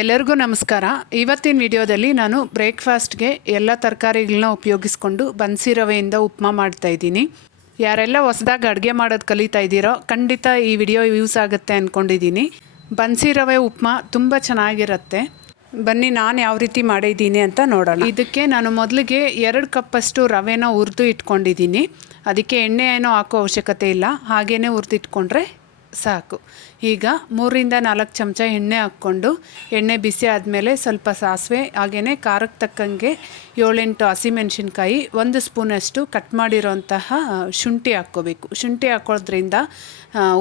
ಎಲ್ಲರಿಗೂ ನಮಸ್ಕಾರ. ಇವತ್ತಿನ ವಿಡಿಯೋದಲ್ಲಿ ನಾನು ಬ್ರೇಕ್ಫಾಸ್ಟ್ಗೆ ಎಲ್ಲ ತರಕಾರಿಗಳನ್ನ ಉಪಯೋಗಿಸ್ಕೊಂಡು ಬನ್ಸಿ ರವೆಯಿಂದ ಉಪ್ಮಾ ಮಾಡ್ತಾ ಇದ್ದೀನಿ. ಯಾರೆಲ್ಲ ಹೊಸದಾಗಿ ಅಡುಗೆ ಮಾಡೋದು ಕಲಿತಾ ಇದ್ದೀರೋ ಖಂಡಿತ ಈ ವಿಡಿಯೋ ಯೂಸ್ ಆಗುತ್ತೆ ಅಂದ್ಕೊಂಡಿದ್ದೀನಿ. ಬನ್ಸಿ ರವೆ ಉಪ್ಮಾ ತುಂಬ ಚೆನ್ನಾಗಿರುತ್ತೆ. ಬನ್ನಿ ನಾನು ಯಾವ ರೀತಿ ಮಾಡಿದ್ದೀನಿ ಅಂತ ನೋಡೋಣ. ಇದಕ್ಕೆ ನಾನು ಮೊದಲಿಗೆ 2 ಕಪ್ಪಷ್ಟು ರವೆನ ಹುರಿದು ಇಟ್ಕೊಂಡಿದ್ದೀನಿ. ಅದಕ್ಕೆ ಎಣ್ಣೆ ಏನೋ ಹಾಕೋ ಅವಶ್ಯಕತೆ ಇಲ್ಲ, ಹಾಗೇ ಹುರಿದಿಟ್ಕೊಂಡ್ರೆ ಸಾಕು. ಈಗ 3ರಿಂದ 4 ಚಮಚ ಎಣ್ಣೆ ಹಾಕ್ಕೊಂಡು ಎಣ್ಣೆ ಬಿಸಿ ಆದಮೇಲೆ ಸ್ವಲ್ಪ ಸಾಸಿವೆ, ಹಾಗೆಯೇ ಖಾರಕ್ಕೆ ತಕ್ಕಂಗೆ 7-8 ಹಸಿಮೆಣಸಿನ್ಕಾಯಿ, 1 ಸ್ಪೂನಷ್ಟು ಕಟ್ ಮಾಡಿರೋಂತಹ ಶುಂಠಿ ಹಾಕ್ಕೋಬೇಕು. ಶುಂಠಿ ಹಾಕೋದ್ರಿಂದ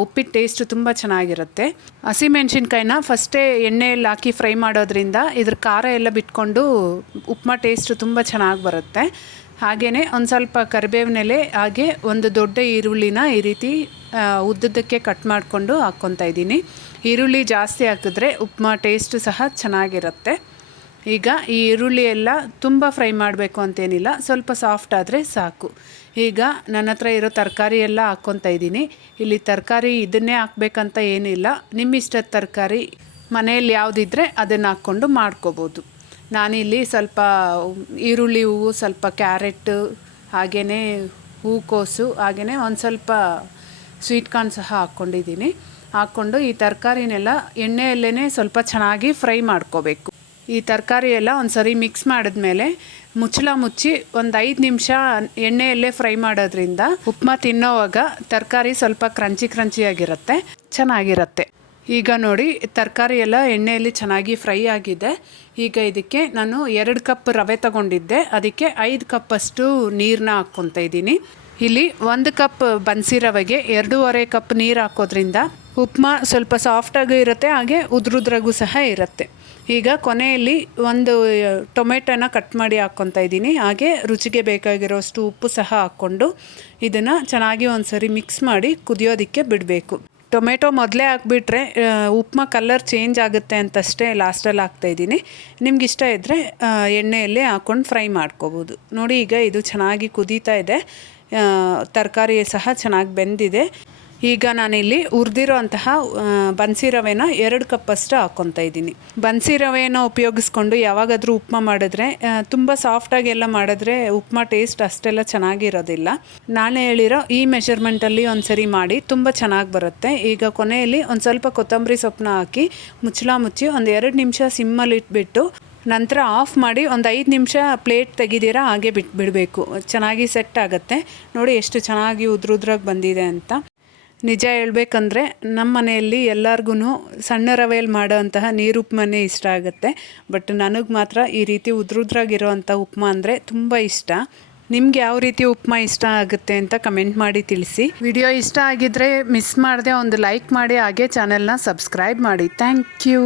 ಉಪ್ಪಿಟ್ಟು ಟೇಸ್ಟು ತುಂಬ ಚೆನ್ನಾಗಿರುತ್ತೆ. ಹಸಿಮೆಣಸಿನ್ಕಾಯಿನ ಫಸ್ಟೇ ಎಣ್ಣೆಯಲ್ಲಿ ಹಾಕಿ ಫ್ರೈ ಮಾಡೋದ್ರಿಂದ ಇದ್ರ ಖಾರ ಎಲ್ಲ ಬಿಟ್ಕೊಂಡು ಉಪ್ಮಾ ಟೇಸ್ಟು ತುಂಬ ಚೆನ್ನಾಗಿ ಬರುತ್ತೆ. ಹಾಗೆಯೇ ಒಂದು ಸ್ವಲ್ಪ ಕರಿಬೇವಿನೆಲೆ, ಹಾಗೆ ಒಂದು ದೊಡ್ಡ ಈರುಳ್ಳಿನ ಈ ರೀತಿ ಉದ್ದಕ್ಕೆ ಕಟ್ ಮಾಡಿಕೊಂಡು ಹಾಕ್ಕೊತಾ ಇದ್ದೀನಿ. ಈರುಳ್ಳಿ ಜಾಸ್ತಿ ಹಾಕಿದ್ರೆ ಉಪ್ಮಾ ಟೇಸ್ಟು ಸಹ ಚೆನ್ನಾಗಿರುತ್ತೆ. ಈಗ ಈ ಈರುಳ್ಳಿ ಎಲ್ಲ ತುಂಬ ಫ್ರೈ ಮಾಡಬೇಕು ಅಂತೇನಿಲ್ಲ, ಸ್ವಲ್ಪ ಸಾಫ್ಟ್ ಆದರೆ ಸಾಕು. ಈಗ ನನ್ನ ಹತ್ರ ಇರೋ ತರಕಾರಿ ಎಲ್ಲ ಹಾಕ್ಕೊತಾ ಇದ್ದೀನಿ. ಇಲ್ಲಿ ತರಕಾರಿ ಇದನ್ನೇ ಹಾಕ್ಬೇಕಂತ ಏನಿಲ್ಲ, ನಿಮ್ಮ ಇಷ್ಟದ ತರಕಾರಿ ಮನೆಯಲ್ಲಿ ಯಾವುದಿದ್ರೆ ಅದನ್ನು ಹಾಕ್ಕೊಂಡು ಮಾಡ್ಕೋಬೋದು. ನಾನಿಲ್ಲಿ ಸ್ವಲ್ಪ ಈರುಳ್ಳಿ ಹೂವು, ಸ್ವಲ್ಪ ಕ್ಯಾರೆಟ್, ಹಾಗೆಯೇ ಹೂಕೋಸು, ಹಾಗೆಯೇ ಒಂದು ಸ್ವಲ್ಪ ಸ್ವೀಟ್ ಕಾರ್ನ್ ಸಹ ಹಾಕ್ಕೊಂಡಿದ್ದೀನಿ. ಹಾಕ್ಕೊಂಡು ಈ ತರಕಾರಿನೆಲ್ಲ ಎಣ್ಣೆಯಲ್ಲೇ ಸ್ವಲ್ಪ ಚೆನ್ನಾಗಿ ಫ್ರೈ ಮಾಡ್ಕೋಬೇಕು. ಈ ತರಕಾರಿ ಎಲ್ಲ ಒಂದು ಸರಿ ಮಿಕ್ಸ್ ಮಾಡಿದ್ಮೇಲೆ ಮುಚ್ಚಳ ಮುಚ್ಚಿ ಒಂದು 5 ನಿಮಿಷ ಎಣ್ಣೆಯಲ್ಲೇ ಫ್ರೈ ಮಾಡೋದ್ರಿಂದ ಉಪ್ಮಾ ತಿನ್ನೋವಾಗ ತರಕಾರಿ ಸ್ವಲ್ಪ ಕ್ರಂಚಿಯಾಗಿರುತ್ತೆ, ಚೆನ್ನಾಗಿರುತ್ತೆ. ಈಗ ನೋಡಿ ತರಕಾರಿ ಎಲ್ಲ ಎಣ್ಣೆಯಲ್ಲಿ ಚೆನ್ನಾಗಿ ಫ್ರೈ ಆಗಿದೆ. ಈಗ ಇದಕ್ಕೆ ನಾನು 2 ಕಪ್ ರವೆ ತಗೊಂಡಿದ್ದೆ, ಅದಕ್ಕೆ 5 ಕಪ್ಪಷ್ಟು ನೀರನ್ನ ಹಾಕ್ಕೊತಾ ಇದ್ದೀನಿ. ಇಲ್ಲಿ 1 ಕಪ್ ಬನ್ಸಿ ರವೆಗೆ 2.5 ಕಪ್ ನೀರು ಹಾಕೋದ್ರಿಂದ ಉಪ್ಮಾ ಸ್ವಲ್ಪ ಸಾಫ್ಟಾಗೂ ಇರುತ್ತೆ, ಹಾಗೆ ಉದ್ರುದ್ರಾಗೂ ಸಹ ಇರುತ್ತೆ. ಈಗ ಕೊನೆಯಲ್ಲಿ ಒಂದು ಟೊಮೆಟೊನ ಕಟ್ ಮಾಡಿ ಹಾಕ್ಕೊತಾ ಇದ್ದೀನಿ. ಹಾಗೆ ರುಚಿಗೆ ಬೇಕಾಗಿರೋಷ್ಟು ಉಪ್ಪು ಸಹ ಹಾಕ್ಕೊಂಡು ಇದನ್ನು ಚೆನ್ನಾಗಿ ಒಂದು ಸರಿ ಮಿಕ್ಸ್ ಮಾಡಿ ಕುದಿಯೋದಕ್ಕೆ ಬಿಡಬೇಕು. ಟೊಮೆಟೊ ಮೊದಲೇ ಹಾಕ್ಬಿಟ್ರೆ ಉಪ್ಮಾ ಕಲರ್ ಚೇಂಜ್ ಆಗುತ್ತೆ ಅಂತಷ್ಟೇ ಲಾಸ್ಟಲ್ಲಿ ಹಾಕ್ತಾಯಿದ್ದೀನಿ. ನಿಮ್ಗೆ ಇಷ್ಟ ಇದ್ದರೆ ಎಣ್ಣೆಯಲ್ಲೇ ಹಾಕ್ಕೊಂಡು ಫ್ರೈ ಮಾಡ್ಕೋಬೋದು. ನೋಡಿ ಈಗ ಇದು ಚೆನ್ನಾಗಿ ಕುದೀತಾ ಇದೆ, ತರಕಾರಿ ಸಹ ಚೆನ್ನಾಗಿ ಬೆಂದಿದೆ. ಈಗ ನಾನಿಲ್ಲಿ ಹುರಿದಿರೋ ಅಂತಹ ಬನ್ಸಿ ರವೆನ 2 ಕಪ್ಪಷ್ಟು ಹಾಕ್ಕೊತಾ ಇದ್ದೀನಿ. ಬನ್ಸಿ ರವೆಯನ್ನು ಉಪಯೋಗಿಸ್ಕೊಂಡು ಯಾವಾಗಾದರೂ ಉಪ್ಮಾ ಮಾಡಿದ್ರೆ ತುಂಬ ಸಾಫ್ಟಾಗಿ ಎಲ್ಲ ಮಾಡಿದ್ರೆ ಉಪ್ಮಾ ಟೇಸ್ಟ್ ಅಷ್ಟೆಲ್ಲ ಚೆನ್ನಾಗಿರೋದಿಲ್ಲ. ನಾನು ಹೇಳಿರೋ ಈ ಮೆಷರ್ಮೆಂಟಲ್ಲಿ ಒಂದು ಸರಿ ಮಾಡಿ ತುಂಬ ಚೆನ್ನಾಗಿ ಬರುತ್ತೆ. ಈಗ ಕೊನೆಯಲ್ಲಿ ಒಂದು ಸ್ವಲ್ಪ ಕೊತ್ತಂಬರಿ ಸೊಪ್ಪನ್ನ ಹಾಕಿ ಮುಚ್ಚಳ ಮುಚ್ಚಿ ಒಂದು 2 ನಿಮಿಷ ಸಿಮ್ಮಲ್ಲಿ ಇಟ್ಬಿಟ್ಟು ನಂತರ ಆಫ್ ಮಾಡಿ ಒಂದು 5 ನಿಮಿಷ ಪ್ಲೇಟ್ ತೆಗಿದಿರ ಹಾಗೆ ಬಿಡಬೇಕು. ಚೆನ್ನಾಗಿ ಸೆಟ್ ಆಗುತ್ತೆ. ನೋಡಿ ಎಷ್ಟು ಚೆನ್ನಾಗಿ ಉದ್ರುದ್ರಾಗಿ ಬಂದಿದೆ ಅಂತ. ನಿಜ ಹೇಳ್ಬೇಕಂದ್ರೆ ನಮ್ಮ ಮನೆಯಲ್ಲಿ ಎಲ್ಲರಿಗೂ ಸಣ್ಣ ರವೆಯಲ್ಲಿ ಮಾಡೋ ಅಂತಹ ನೀರು ಉಪ್ಮಾನೇ ಇಷ್ಟ ಆಗುತ್ತೆ. ಬಟ್ ನನಗೆ ಮಾತ್ರ ಈ ರೀತಿ ಉದ್ರುದ್ರಾಗಿರೋವಂಥ ಉಪ್ಮಾ ಅಂದರೆ ತುಂಬ ಇಷ್ಟ. ನಿಮ್ಗೆ ಯಾವ ರೀತಿ ಉಪ್ಮಾ ಇಷ್ಟ ಆಗುತ್ತೆ ಅಂತ ಕಮೆಂಟ್ ಮಾಡಿ ತಿಳಿಸಿ. ವಿಡಿಯೋ ಇಷ್ಟ ಆಗಿದ್ದರೆ ಮಿಸ್ ಮಾಡದೆ ಒಂದು ಲೈಕ್ ಮಾಡಿ, ಹಾಗೆ ಚಾನೆಲ್ನ ಸಬ್ಸ್ಕ್ರೈಬ್ ಮಾಡಿ. Thank you.